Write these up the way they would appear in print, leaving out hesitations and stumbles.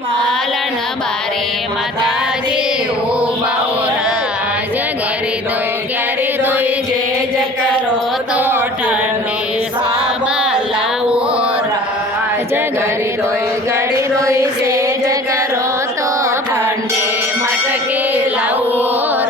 પાલન બારે માતાજી ઉભાઓ રાજ ઘેરી દોઈ જે જ કરો તો ઠંડે સાબા લાવો રાજ ઘડી દોઈ જે જ કરો તો ઠંડે મટકે લાવો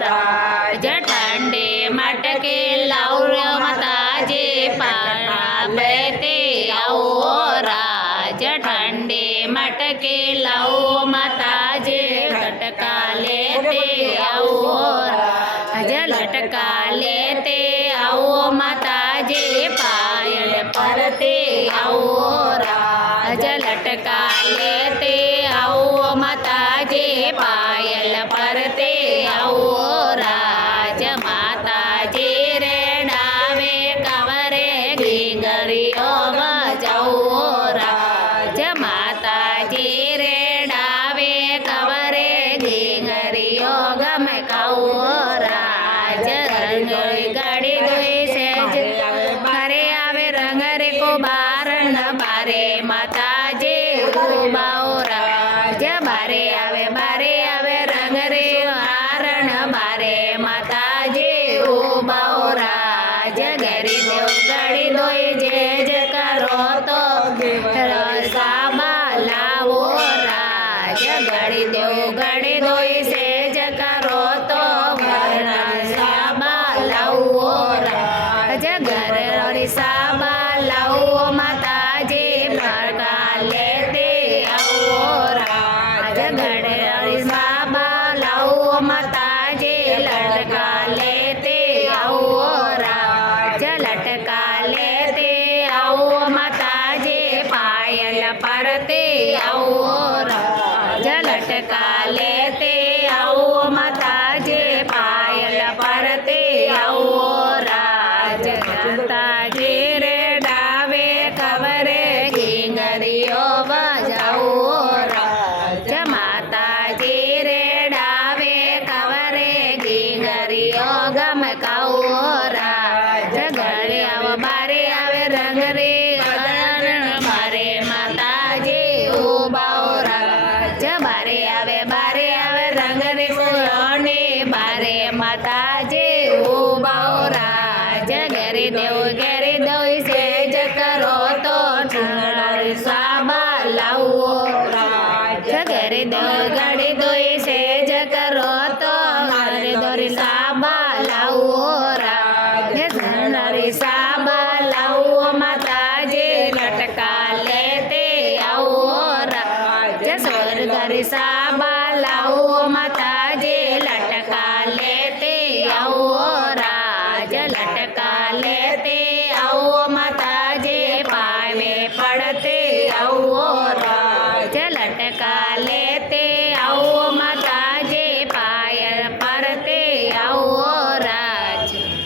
રાજ ઠંડે મટકે લાવો માતાજી પાણા બેતે આવો રાજ ઠંડે મટકે લાવો માતાજી લટકા લેતે આવો રાજ લટકા લેતે આવો માતાજી પાયલ પરતે આવો રાજ લટકા લેતે આવો માતાજી પાયલ પરતે આવો રાજ માતાજી રેડાવે કવરે ઘીંગરીઓ બજાવો રાજ માતાજી રેડાવે કવરે ઘીંગરીઓ ગમકાવો રાજ રંગોળી ગાડી ગઈ છે ઘરે આવે રંગ રે કો બારણ બારે માતાજી ઉભાઓ રાજ બારે આવે રંગ રે હારણ બારે માતાજી ઉભાઓ રાજ ઘેરી દેવ ગાડી દોઈ જે જ કરો તો સાબા લાવો રાજ ગાડી દેવ ગાડી દોઈ છે જ કરો તો સાબા લાવો રાજ ઘરે સાબા લાવો માતાજી ભરકા લેતે આવો રાજ ઘરે સાબા લાવો માતાજી લટકા લેતે આવો રાજ લટકા લેતે આવો માતાજી પાયલ પડતે આવો રાજ લટકા લેતે આવો માતાજી પાયલ પડતે આવો રાજ માતાજી રેડાવે કવરે ઘીંગરીઓ બજાવો રાજ માતાજી રેડાવે કવરે ઘીંગરીઓ ગમકાવો રાજ ઘરે આવો બારે આવે રંગ રે બારે માતાજી ઉભાઓ રાજ બારે આવે રંગ રે કોને બારે માતાજી ઉભાઓ રાજ ઘેરી દોઈ છે જ કરો તો ઠંડી સાબા લાવો રાજ ઘેરી ગાડી દોઈ છે જ કરો તો દોરી સાબા લાવો રાજ ઠંડી સાબા લાવો માતાજી લટકા લેતે આવો રાજ સ્વર્ગરી સાબા લાવો માતાજી લટકા લેતે આવો રાજ લટકા લેતે